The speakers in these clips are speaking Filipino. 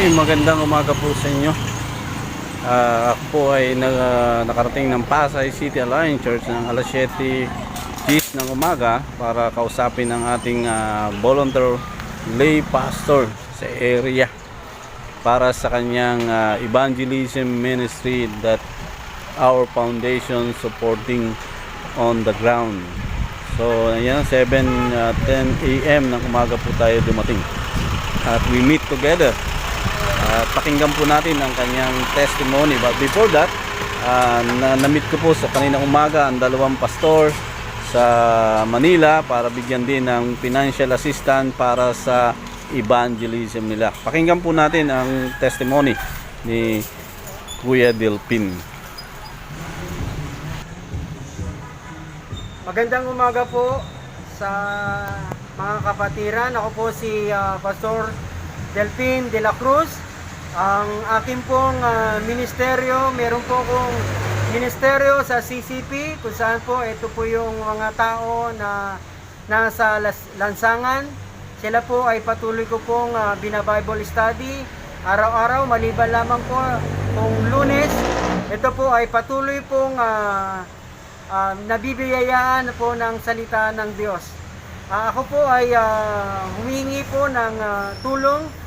Magandang umaga po sa inyo. Ako po ay nakarating ng Pasay City Alliance Church ng alas 7:10 ng umaga para kausapin ang ating volunteer lay pastor sa area para sa kanyang evangelism ministry that our foundation supporting on the ground. So ayan, 7:10 a.m. ng umaga po tayo dumating at we meet together. Pakinggan po natin ang kanyang testimony. But before that, na-meet ko po sa kaninang umaga ang dalawang pastor sa Manila para bigyan din ng financial assistance para sa evangelism nila. Pakinggan po natin ang testimony ni Kuya Delpin. Magandang umaga po sa mga kapatiran. Ako po si Pastor Delpin de la Cruz. Ang akin pong ministeryo, meron po akong ministeryo sa CCP kung saan po ito po yung mga tao na nasa lansangan. Sila po ay patuloy ko pong bina-Bible study araw-araw maliban lamang po kung Lunes. Ito po ay patuloy pong nabibiyayaan po ng salita ng Diyos. Ako po ay humingi po ng tulong.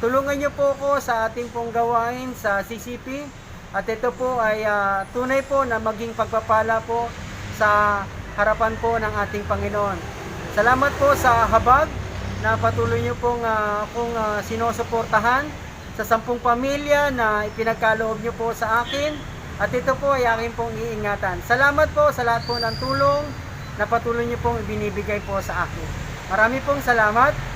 Tulungan niyo po ako sa ating pong gawain sa CCP at ito po ay tunay po na maging pagpapala po sa harapan po ng ating Panginoon. Salamat po sa habag na patuloy niyo pong akong sinusuportahan sa 10 pamilya na ipinagkaloob niyo po sa akin at ito po ay aking pong iingatan. Salamat po sa lahat po ng tulong na patuloy niyo pong ibinibigay po sa akin. Marami pong salamat.